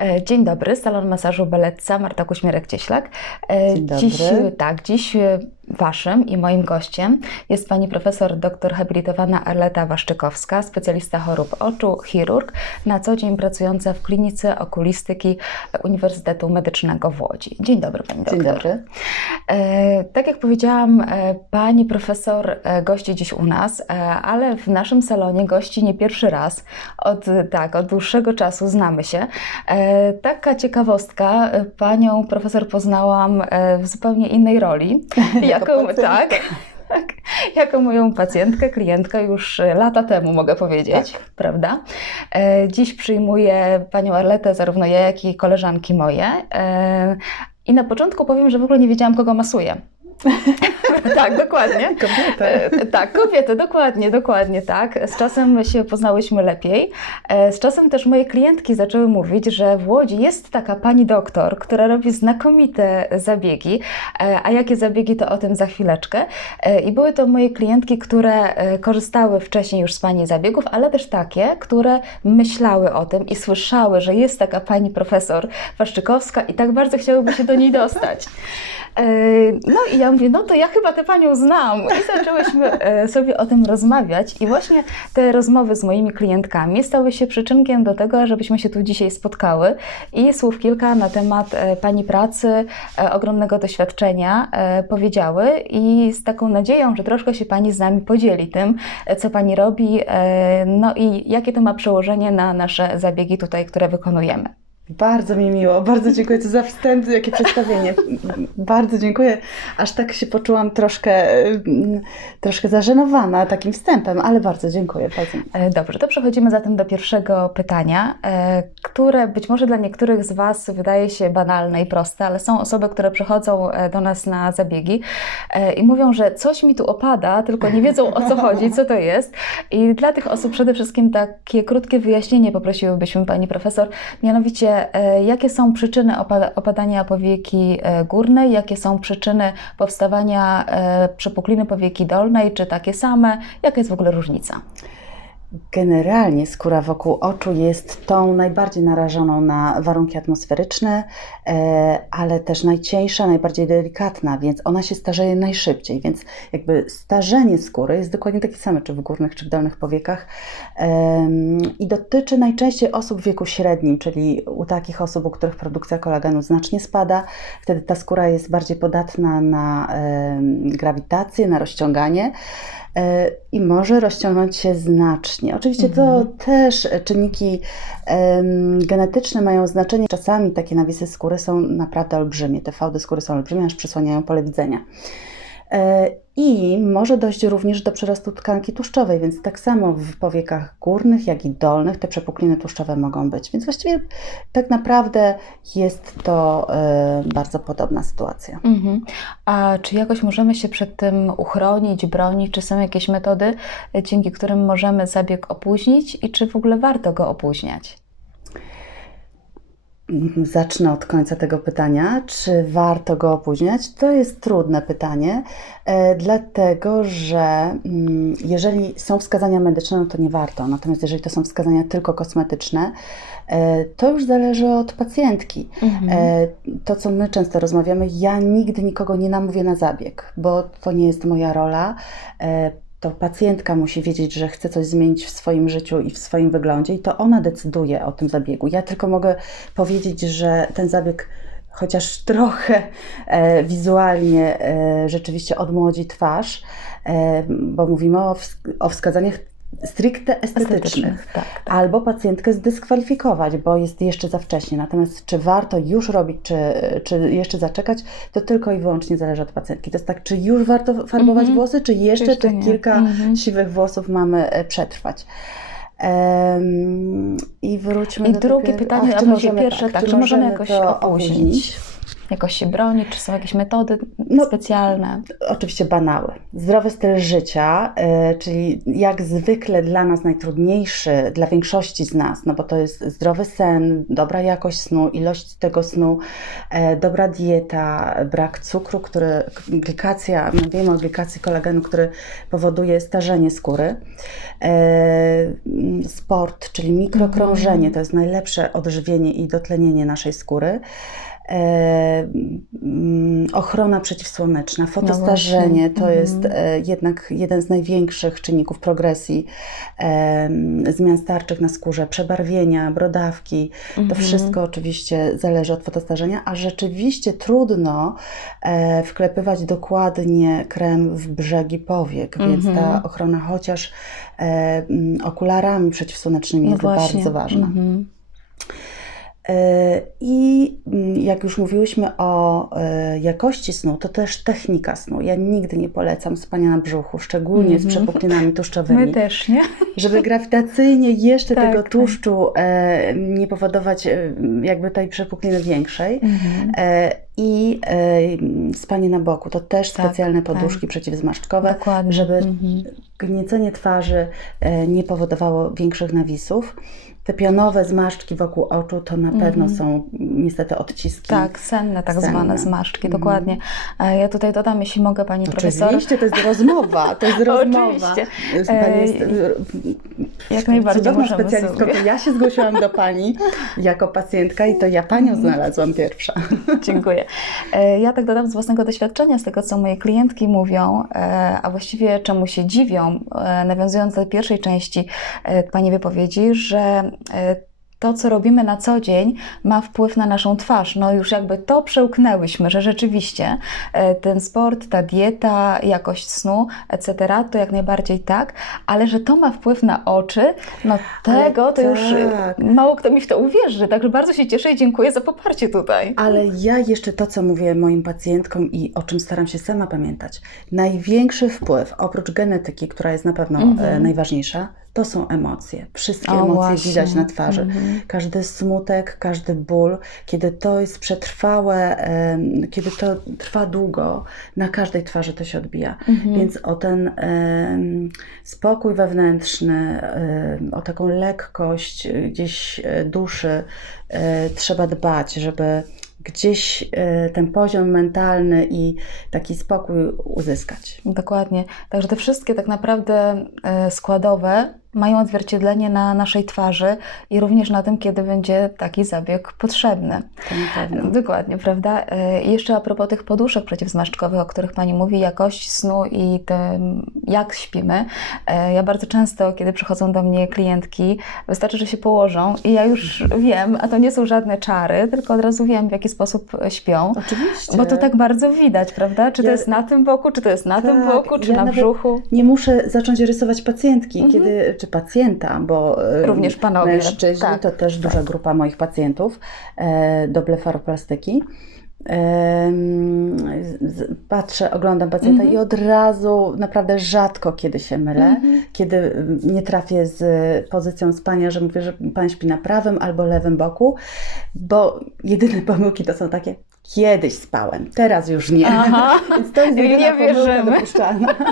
E, Dzień dobry, salon masażu Belecca, Marta Kuśmierek-Cieślak. E, Dzień dobry. Dziś, tak, dziś e, Waszym i moim gościem jest pani profesor doktor habilitowana Arleta Waszczykowska, specjalista chorób oczu, chirurg, na co dzień pracująca w klinice okulistyki Uniwersytetu Medycznego w Łodzi. Dzień dobry pani doktor. Dzień dobry. E, tak jak powiedziałam, e, pani profesor e, gości dziś u nas, ale w naszym salonie gości nie pierwszy raz. Od, tak, od dłuższego czasu znamy się. Taka ciekawostka, panią profesor poznałam w zupełnie innej roli. Jako pacjentka. tak. Tak, jako moją pacjentkę, klientkę już e, lata temu mogę powiedzieć, Tak. prawda? E, Dziś przyjmuję panią Arletę, zarówno ja, jak i koleżanki moje. E, I na początku powiem, że w ogóle nie wiedziałam, kogo masuję. Tak, dokładnie. Kobieta. E, Tak, kobiety, dokładnie, dokładnie tak. Z czasem się poznałyśmy lepiej. E, Z czasem też moje klientki zaczęły mówić, że w Łodzi jest taka pani doktor, która robi znakomite zabiegi. E, A jakie zabiegi, to o tym za chwileczkę. I były to moje klientki, które korzystały wcześniej już z pani zabiegów, ale też takie, które myślały o tym i słyszały, że jest taka pani profesor Waszczykowska i tak bardzo chciałyby się do niej dostać. No i ja mówię, no to ja chyba tę panią znam. I zaczęłyśmy e, sobie o tym rozmawiać. I właśnie te rozmowy z moimi klientkami stały się przyczynkiem do tego, żebyśmy się tu dzisiaj spotkały. I słów kilka na temat e, pani pracy, e, ogromnego doświadczenia powiedziały. I z taką nadzieją, że troszkę się pani z nami podzieli tym, co pani robi, no i jakie to ma przełożenie na nasze zabiegi tutaj, które wykonujemy. Bardzo mi miło, bardzo dziękuję za wstęp, jakie przedstawienie. Bardzo dziękuję. Aż tak się poczułam troszkę, mm, troszkę zażenowana takim wstępem, ale bardzo dziękuję. Bardzo. E, Dobrze, to przechodzimy zatem do pierwszego pytania, e, które być może dla niektórych z Was wydaje się banalne i proste, ale są osoby, które przychodzą e, do nas na zabiegi i mówią, że coś mi tu opada, tylko nie wiedzą o co chodzi, co to jest. I dla tych osób przede wszystkim takie krótkie wyjaśnienie poprosiłybyśmy Pani Profesor, mianowicie e, jakie są przyczyny opa- opadania powieki e, górnej, jakie są przyczyny powstawania e, przepukliny powieki dolnej, czy takie same, jaka jest w ogóle różnica? Generalnie skóra wokół oczu jest tą najbardziej narażoną na warunki atmosferyczne, e, ale też najcieńsza, najbardziej delikatna, więc ona się starzeje najszybciej. Więc jakby starzenie skóry jest dokładnie takie same, czy w górnych, czy w dolnych powiekach i dotyczy najczęściej osób w wieku średnim, czyli u takich osób, u których produkcja kolagenu znacznie spada. Wtedy ta skóra jest bardziej podatna na grawitację, na rozciąganie i może rozciągnąć się znacznie. Oczywiście to Mhm. też czynniki genetyczne mają znaczenie. Czasami takie nawisy skóry są naprawdę olbrzymie. Te fałdy skóry są olbrzymie, aż przysłaniają pole widzenia. E, I może dojść również do przyrostu tkanki tłuszczowej, więc tak samo w powiekach górnych, jak i dolnych te przepukliny tłuszczowe mogą być. Więc właściwie tak naprawdę jest to e, bardzo podobna sytuacja. Mhm. A czy jakoś możemy się przed tym uchronić, bronić? Czy są jakieś metody, e, dzięki którym możemy zabieg opóźnić i czy w ogóle warto go opóźniać? Zacznę od końca tego pytania. Czy warto go opóźniać? To jest trudne pytanie, e, dlatego że mm, jeżeli są wskazania medyczne, no to nie warto. Natomiast jeżeli to są wskazania tylko kosmetyczne, e, to już zależy od pacjentki. E, To, co my często rozmawiamy, ja nigdy nikogo nie namówię na zabieg, bo to nie jest moja rola. To pacjentka musi wiedzieć, że chce coś zmienić w swoim życiu i w swoim wyglądzie, i to ona decyduje o tym zabiegu. Ja tylko mogę powiedzieć, że ten zabieg chociaż trochę e, wizualnie e, rzeczywiście odmłodzi twarz, e, bo mówimy o, o wskazaniach stricte estetycznych tak. tak. albo pacjentkę zdyskwalifikować, bo jest jeszcze za wcześnie. Natomiast czy warto już robić, czy, czy jeszcze zaczekać, to tylko i wyłącznie zależy od pacjentki. To jest tak, czy już warto farbować Mhm. włosy, czy jeszcze jeszcze tych nie. kilka Mhm. siwych włosów mamy e, przetrwać. Em, I wróćmy I do drugie tego- pytanie, a czy może możemy, pierwsze, tak, czy możemy jakoś to opóźnić? Jakoś się bronić? Czy są jakieś metody No, specjalne? Oczywiście banały. Zdrowy styl życia, y, czyli jak zwykle dla nas najtrudniejszy, dla większości z nas, no bo to jest zdrowy sen, dobra jakość snu, ilość tego snu, e, dobra dieta, brak cukru, który, glikacja, no wiemy o glikacji kolagenu, który powoduje starzenie skóry. E, Sport, czyli mikrokrążenie, to jest najlepsze odżywienie i dotlenienie naszej skóry. E, mm, ochrona przeciwsłoneczna, fotostarzenie to Mhm. jest e, jednak jeden z największych czynników progresji e, zmian starczych na skórze, przebarwienia, brodawki. To Mhm. wszystko oczywiście zależy od fotostarzenia, a rzeczywiście trudno wklepywać dokładnie krem w brzegi powiek, więc Mhm. ta ochrona chociaż okularami przeciwsłonecznymi No jest właśnie. bardzo ważna. Mhm. E, I mm, jak już mówiłyśmy o e, jakości snu, to też technika snu. Ja nigdy nie polecam spania na brzuchu, szczególnie z Mhm. przepuklinami tłuszczowymi, My też, nie? żeby grawitacyjnie jeszcze Tak, tego tak. tłuszczu e, nie powodować jakby tej przepukliny większej. Mhm. E, I spanie na boku, to też Tak, specjalne tak. poduszki przeciwzmarszczkowe, Dokładnie. żeby Mhm. gniecenie twarzy nie powodowało większych nawisów. Te pionowe zmarszczki wokół oczu to na pewno Mhm. są niestety odciski. Tak, senne tak Senne. zwane zmarzczki, Mhm. dokładnie. E, Ja tutaj dodam, jeśli mogę, Pani Profesor. Oczywiście, to jest rozmowa, to jest rozmowa. Oczywiście. Pani jest E, Jak najbardziej specjalistką. To ja się zgłosiłam do Pani jako pacjentka i to ja Panią Mhm. znalazłam pierwsza. Dziękuję. E, Ja tak dodam z własnego doświadczenia, z tego co moje klientki mówią, a właściwie czemu się dziwią, nawiązując do pierwszej części Pani wypowiedzi, że to, co robimy na co dzień, ma wpływ na naszą twarz. No już jakby to przełknęłyśmy, że rzeczywiście e, ten sport, ta dieta, jakość snu, etc., to jak najbardziej tak, ale że to ma wpływ na oczy, no Ale tego to już e, tak. mało kto mi w to uwierzy. Także bardzo się cieszę i dziękuję za poparcie tutaj. Ale ja jeszcze to, co mówię moim pacjentkom i o czym staram się sama pamiętać, największy wpływ, oprócz genetyki, która jest na pewno Mhm. e, najważniejsza, to są emocje. Wszystkie O, emocje właśnie. widać na twarzy. Mhm. Każdy smutek, każdy ból, kiedy to jest przetrwałe, kiedy to trwa długo, na każdej twarzy to się odbija. Mhm. Więc o ten spokój wewnętrzny, o taką lekkość y, gdzieś e, duszy e, trzeba dbać, żeby gdzieś e, ten poziom mentalny i taki spokój uzyskać. Dokładnie. Także te wszystkie tak naprawdę e, składowe mają odzwierciedlenie na naszej twarzy i również na tym, kiedy będzie taki zabieg potrzebny. To pewno. Dokładnie, prawda? E, I jeszcze a propos tych poduszek przeciwzmarszczkowych, o których Pani mówi, jakość snu i tym, jak śpimy. E, Ja bardzo często, kiedy przychodzą do mnie klientki, wystarczy, że się położą i ja już wiem, a to nie są żadne czary, tylko od razu wiem, w jaki sposób śpią. Oczywiście. Bo to tak bardzo widać, prawda? Czy to Ja- jest na tym boku, czy to jest na tym Tak, boku, czy ja na brzuchu? Nie muszę zacząć rysować pacjentki, Mhm. kiedy, pacjenta, bo e, Również panowie. mężczyźni Tak, to też duża grupa moich pacjentów e, do blefaroplastyki. Z- Patrzę, oglądam pacjenta Mhm. i od razu naprawdę rzadko kiedy się mylę, Mhm. kiedy mm, nie trafię z pozycją spania, że mówię, że pan śpi na prawym albo lewym boku, bo jedyne pomyłki to są takie, kiedyś spałem, teraz już nie. Aha. Więc to jest jedyna nie wierzymy. dopuszczalna.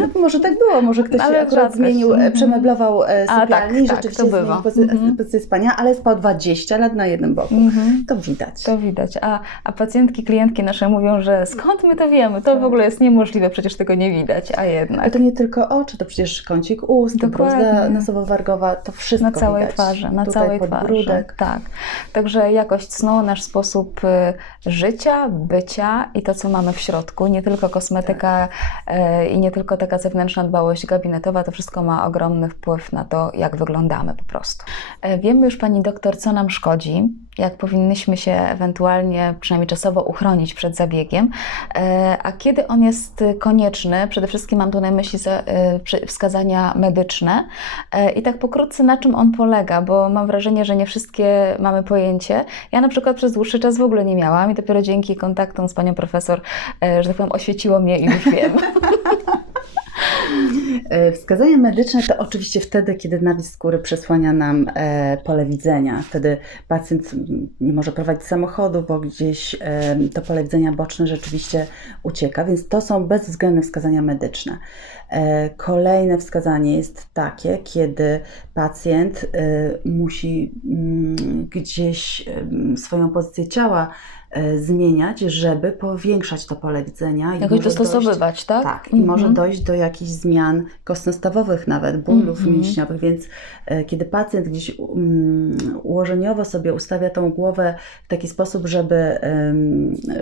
No, może tak było, może ktoś Ale akurat zmienił, e, Mhm. przemeblował e, A, sypialnię tak, i tak, rzeczywiście to bywa. zmienił pozy- Mhm. pozycję spania, ale spał 20 lat na jednym boku. Mhm. To widać. To widać. A, a pacjentki, klientki nasze mówią, że skąd my to wiemy? To w ogóle jest niemożliwe, przecież tego nie widać, a jednak. to nie tylko oczy, to przecież kącik ust, bruzda nosowo-wargowa, to wszystko Na całej widać. twarzy, na Tutaj całej twarzy. Tak. Także jakość snu, nasz sposób y, życia, bycia i to, co mamy w środku. Nie tylko kosmetyka y, i nie tylko taka zewnętrzna dbałość gabinetowa, to wszystko ma ogromny wpływ na to, jak wyglądamy po prostu. E, Wiemy już, pani doktor, co nam szkodzi, jak powinnyśmy się ewentualnie, przynajmniej czasowo, uchronić przed zabiegiem, E, a kiedy on jest konieczny, przede wszystkim mam tu na myśli przy- wskazania medyczne. E, I tak pokrótce, na czym on polega, bo mam wrażenie, że nie wszystkie mamy pojęcie. Ja na przykład przez dłuższy czas w ogóle nie miałam i dopiero dzięki kontaktom z panią profesor, e, że tak powiem, oświeciło mnie i już wiem. E, Wskazania medyczne to oczywiście wtedy, kiedy nawis skóry przesłania nam e, pole widzenia. Wtedy pacjent nie może prowadzić samochodu, bo gdzieś e, to pole widzenia boczne rzeczywiście ucieka, więc to są bezwzględne wskazania medyczne. E, Kolejne wskazanie jest takie, kiedy pacjent e, musi mm, gdzieś em, swoją pozycję ciała e, zmieniać, żeby powiększać to pole widzenia. i Jakoś dostosowywać, tak? tak, i może Mhm. dojść do jakichś zmian kostnostawowych, nawet bólów Mhm. mięśniowych, więc e, kiedy pacjent gdzieś um, ułożeniowo sobie ustawia tą głowę w taki sposób, żeby,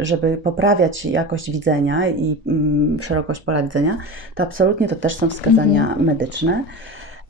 żeby poprawiać jakość widzenia i mm, szerokość pola widzenia, to absolutnie to też są wskazania Mhm. medyczne.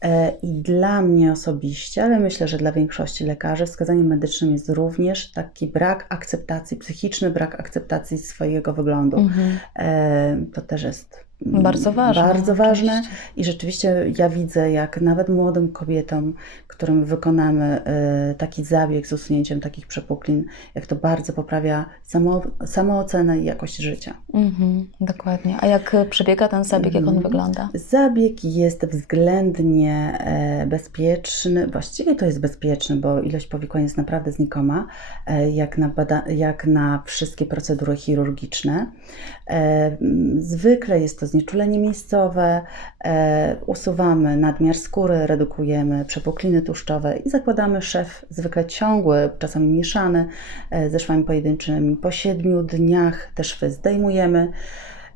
E, I dla mnie osobiście, ale myślę, że dla większości lekarzy, wskazaniem medycznym jest również taki brak akceptacji, psychiczny brak akceptacji swojego wyglądu. Mhm. E, To też jest Bardzo ważne. Bardzo ważne. oczywiście. I rzeczywiście ja widzę, jak nawet młodym kobietom, którym wykonamy e, taki zabieg z usunięciem takich przepuklin, jak to bardzo poprawia samo, samoocenę i jakość życia. Mhm, dokładnie. A jak przebiega ten zabieg, jak on Mhm. wygląda? Zabieg jest względnie e, bezpieczny, właściwie to jest bezpieczny, bo ilość powikłań jest naprawdę znikoma, e, jak na, bada- jak na wszystkie procedury chirurgiczne. E, Zwykle jest to znieczulenie miejscowe, e, usuwamy nadmiar skóry, redukujemy przepukliny tłuszczowe i zakładamy szef zwykle ciągły, czasami mieszany, e, ze szwami pojedynczymi. Po siedmiu dniach te szwy zdejmujemy.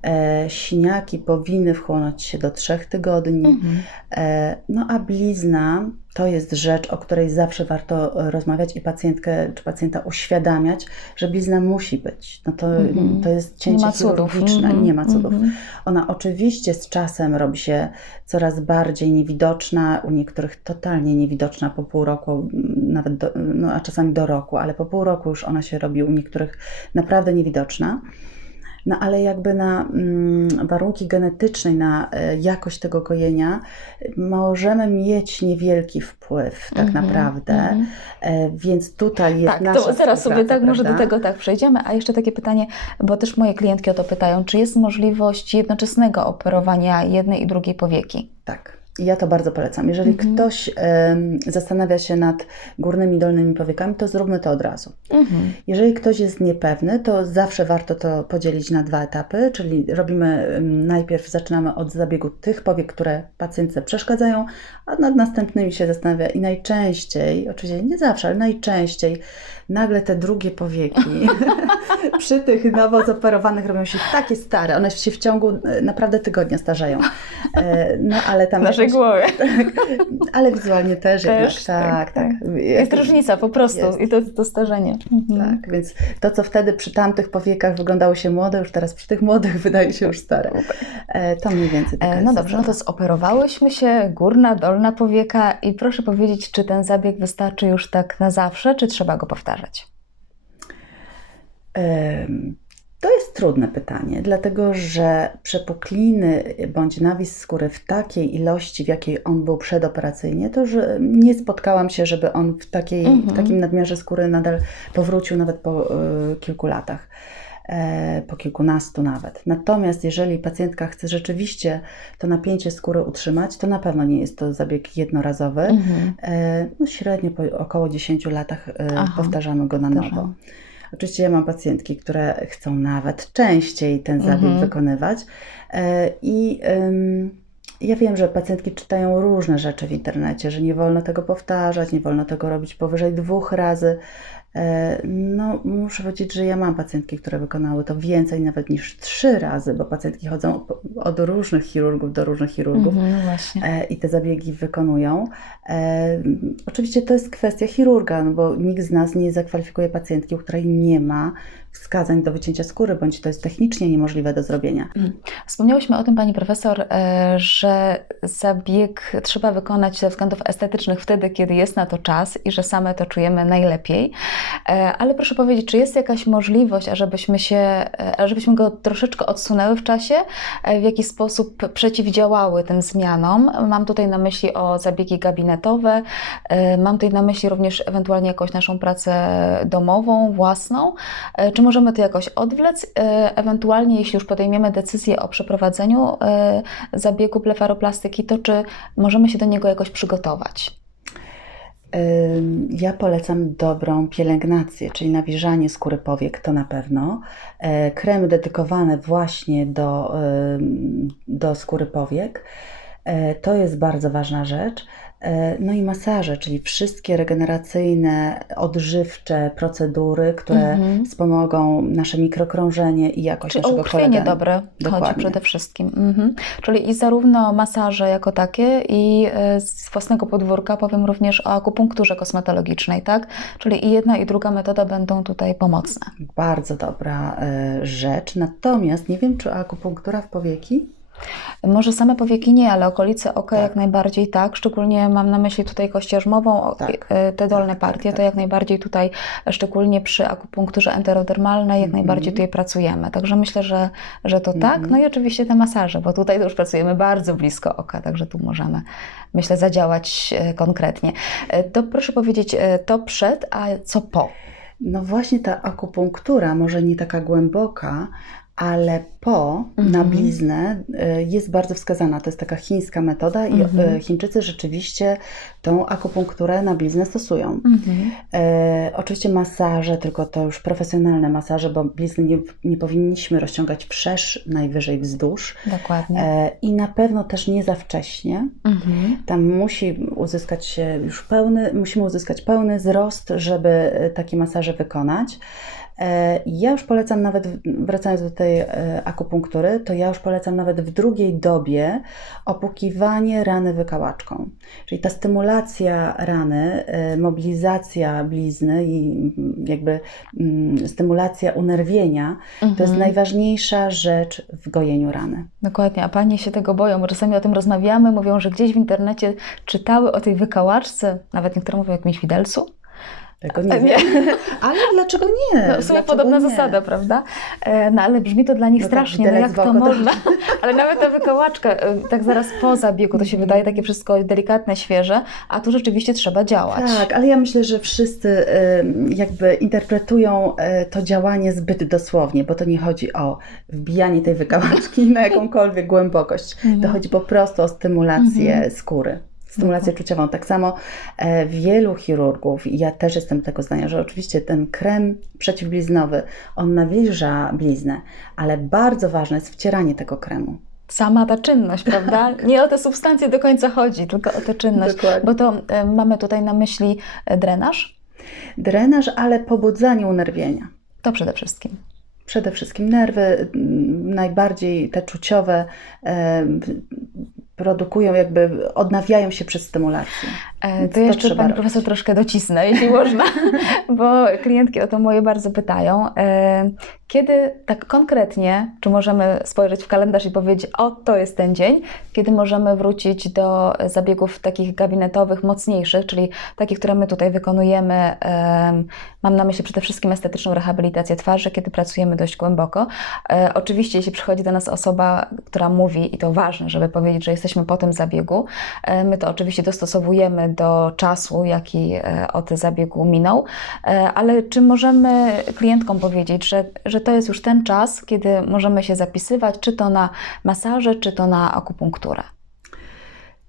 E, siniaki powinny wchłonąć się do trzech tygodni. Mhm. E, no a blizna to jest rzecz, o której zawsze warto e, rozmawiać i pacjentkę czy pacjenta uświadamiać, że blizna musi być. No to, Mhm. to jest Nie cięcie cudów. chirurgiczne, Mhm, nie ma cudów. mhm. Ona oczywiście z czasem robi się coraz bardziej niewidoczna, u niektórych totalnie niewidoczna po pół roku, m, nawet do, no, a czasami do roku, ale po pół roku już ona się robi u niektórych naprawdę niewidoczna. No ale jakby na mm, warunki genetyczne, na e, jakość tego gojenia e, możemy mieć niewielki wpływ tak Mhm, naprawdę, mhm. e, więc tutaj jest Tak, nasza to zaraz sobie tak, może do tego tak przejdziemy. A jeszcze takie pytanie, bo też moje klientki o to pytają, czy jest możliwość jednoczesnego operowania jednej i drugiej powieki? Tak. Ja to bardzo polecam. Jeżeli Mhm. ktoś em, zastanawia się nad górnymi, dolnymi powiekami, to zróbmy to od razu. Mhm. Jeżeli ktoś jest niepewny, to zawsze warto to podzielić na dwa etapy, czyli robimy em, najpierw zaczynamy od zabiegu tych powiek, które pacjentce przeszkadzają, a nad następnymi się zastanawia i najczęściej, oczywiście nie zawsze, ale najczęściej nagle te drugie powieki przy tych nowo zoperowanych robią się takie stare, one się w ciągu e, naprawdę tygodnia starzeją. E, No ale tam W naszej jakoś- głowie. ale wizualnie też, Też, jednak, tak, tak, tak. Jest różnica po prostu Jest. i to to starzenie. Mhm. Tak, więc to, co wtedy przy tamtych powiekach wyglądało się młode, już teraz przy tych młodych wydaje się już stare. E, To mniej więcej taka No dobrze, no to zoperowałyśmy się, górna, dolna powieka i proszę powiedzieć, czy ten zabieg wystarczy już tak na zawsze, czy trzeba go powtarzać? Em, To jest trudne pytanie, dlatego że przepukliny bądź nawis skóry w takiej ilości, w jakiej on był przedoperacyjnie, to że nie spotkałam się, żeby on w, takiej, Mhm. w takim nadmiarze skóry nadal powrócił nawet po e, kilku latach. E, Po kilkunastu nawet. Natomiast jeżeli pacjentka chce rzeczywiście to napięcie skóry utrzymać, to na pewno nie jest to zabieg jednorazowy. Mhm. E, No średnio po około 10 latach e, Aha, powtarzamy go na nowo. Oczywiście ja mam pacjentki, które chcą nawet częściej ten zabieg Mhm. wykonywać. I ja wiem, że pacjentki czytają różne rzeczy w internecie, że nie wolno tego powtarzać, nie wolno tego robić powyżej dwóch razy. E, No, muszę powiedzieć, że ja mam pacjentki, które wykonały to więcej nawet niż trzy razy, bo pacjentki chodzą od różnych chirurgów do różnych chirurgów Mhm, no e, i te zabiegi wykonują. E, Oczywiście to jest kwestia chirurga, no bo nikt z nas nie zakwalifikuje pacjentki, u której nie ma wskazań do wycięcia skóry, bądź to jest technicznie niemożliwe do zrobienia. Wspomniałyśmy o tym, pani profesor, e, że zabieg trzeba wykonać ze względów estetycznych wtedy, kiedy jest na to czas i że same to czujemy najlepiej. E, Ale proszę powiedzieć, czy jest jakaś możliwość, ażebyśmy się, e, ażebyśmy go troszeczkę odsunęły w czasie, w jaki sposób przeciwdziałały tym zmianom? Mam tutaj na myśli o zabiegi gabinetowe, mam tutaj na myśli również ewentualnie jakąś naszą pracę domową, własną. E, Czy możemy to jakoś odwlec? E, Ewentualnie, jeśli już podejmiemy decyzję o przeprowadzeniu e, zabiegu blefaroplastyki, to czy możemy się do niego jakoś przygotować? Ja polecam dobrą pielęgnację, czyli nawilżanie skóry powiek, to na pewno. E, Kremy dedykowane właśnie do, do skóry powiek, to jest bardzo ważna rzecz. E, No i masaże, czyli wszystkie regeneracyjne, odżywcze procedury, które Mhm. wspomogą nasze mikrokrążenie i jakość Czyli naszego kolagenu. dobre chodzi Dokładnie. przede wszystkim. Mhm. Czyli i zarówno masaże jako takie i e, z własnego podwórka powiem również o akupunkturze kosmetologicznej, tak? Czyli i jedna i druga metoda będą tutaj pomocne. Bardzo dobra e, rzecz. Natomiast nie wiem, czy akupunktura w powieki? Może same powieki nie, ale okolice oka Tak. jak najbardziej tak. Szczególnie mam na myśli tutaj o- Tak. e, te dolne Tak, tak, partie, to tak. jak najbardziej tutaj, szczególnie przy akupunkturze enterodermalnej, jak Mhm. najbardziej tutaj pracujemy. Także myślę, że, że to tak. Mhm. No i oczywiście te masaże, bo tutaj już pracujemy bardzo blisko oka, także tu możemy, myślę, zadziałać e, konkretnie. To proszę powiedzieć, to przed, a co po? No właśnie ta akupunktura, może nie taka głęboka, ale po Mhm. na bliznę y, jest bardzo wskazana. To jest taka chińska metoda i Mhm. y, Chińczycy rzeczywiście tą akupunkturę na bliznę stosują. Mhm. E, oczywiście masaże, tylko to już profesjonalne masaże, bo blizny nie, nie powinniśmy rozciągać wszerz, najwyżej wzdłuż. Dokładnie. E, I na pewno też nie za wcześnie. Mhm. Tam musi uzyskać się już pełny, musimy uzyskać pełny wzrost, żeby takie masaże wykonać. E, Ja już polecam nawet, wracając do tej e, akupunktury, to ja już polecam nawet w drugiej dobie opukiwanie rany wykałaczką. Czyli ta stymulacja rany, e, mobilizacja blizny i mm, jakby mm, stymulacja unerwienia, to jest Mhm. najważniejsza rzecz w gojeniu rany. Dokładnie, a panie się tego boją, bo czasami o tym rozmawiamy, mówią, że gdzieś w internecie czytały o tej wykałaczce, nawet niektóre mówią o jakimś widelcu. Tego A nie nie. wiem. Ale dlaczego nie? No, w sumie podobna nie? zasada, prawda? E, No ale brzmi to dla nich No tak, strasznie, no jak to oko to- można? Ale nawet ta wykałaczka, e, tak zaraz po zabiegu, to się Mhm. wydaje takie wszystko delikatne, świeże, a tu rzeczywiście trzeba działać. Tak, ale ja myślę, że wszyscy jakby interpretują to działanie zbyt dosłownie, bo to nie chodzi o wbijanie tej wykałaczki na jakąkolwiek głębokość. Mhm. To chodzi po prostu o stymulację Mhm. skóry. Stymulację czuciową. Tak samo e, wielu chirurgów, i ja też jestem tego zdania, że oczywiście ten krem przeciwbliznowy, on nawilża bliznę, ale bardzo ważne jest wcieranie tego kremu. Sama ta czynność, prawda? Nie o te substancje do końca chodzi, tylko o tę czynność. Dokładnie. Bo to e, mamy tutaj na myśli e, drenaż, Drenaż, ale pobudzanie unerwienia. to przede wszystkim. Przede wszystkim nerwy, najbardziej te czuciowe, produkują, jakby odnawiają się przez stymulację. E, To to jeszcze robić. Profesor troszkę docisnę, jeśli można, bo klientki o to moje bardzo pytają. E, Kiedy tak konkretnie, czy możemy spojrzeć w kalendarz i powiedzieć, o to jest ten dzień, kiedy możemy wrócić do zabiegów takich gabinetowych, mocniejszych, czyli takich, które my tutaj wykonujemy. em, Mam na myśli przede wszystkim estetyczną rehabilitację twarzy, kiedy pracujemy dość głęboko. E, Oczywiście, jeśli przychodzi do nas osoba, która mówi, i to ważne, żeby powiedzieć, że jesteśmy po tym zabiegu, e, my to oczywiście dostosowujemy do czasu, jaki e, od zabiegu minął, ale czy możemy klientkom powiedzieć, że, że to jest już ten czas, kiedy możemy się zapisywać, czy to na masaże, czy to na akupunkturę?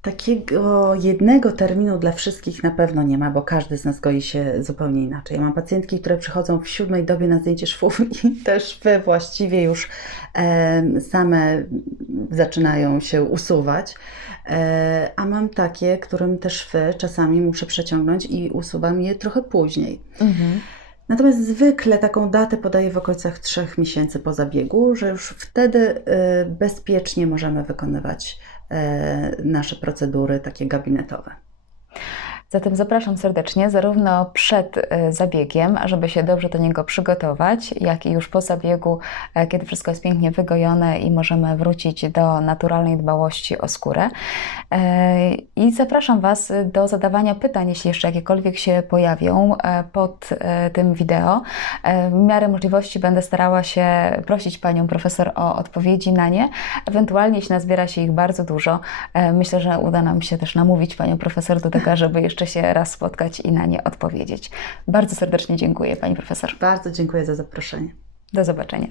Takiego jednego terminu dla wszystkich na pewno nie ma, bo każdy z nas goi się zupełnie inaczej. Ja mam pacjentki, które przychodzą w siódmej dobie na zdjęcie szwów i też szwy właściwie już e, same zaczynają się usuwać. E, a mam takie, którym te szwy czasami muszę przeciągnąć i usuwam je trochę później. Mhm. Natomiast zwykle taką datę podaję w okolicach trzech miesięcy po zabiegu, że już wtedy e, bezpiecznie możemy wykonywać e, nasze procedury takie gabinetowe. Zatem zapraszam serdecznie, zarówno przed e, zabiegiem, żeby się dobrze do niego przygotować, jak i już po zabiegu, e, kiedy wszystko jest pięknie wygojone i możemy wrócić do naturalnej dbałości o skórę. E, I zapraszam Was do zadawania pytań, jeśli jeszcze jakiekolwiek się pojawią e, pod tym wideo. W miarę możliwości będę starała się prosić Panią Profesor o odpowiedzi na nie. Ewentualnie, jeśli nazbiera się ich bardzo dużo, myślę, że uda nam się też namówić Panią Profesor do tego, żeby jeszcze się raz spotkać i na nie odpowiedzieć. Bardzo serdecznie dziękuję Pani Profesor. Bardzo dziękuję za zaproszenie. Do zobaczenia.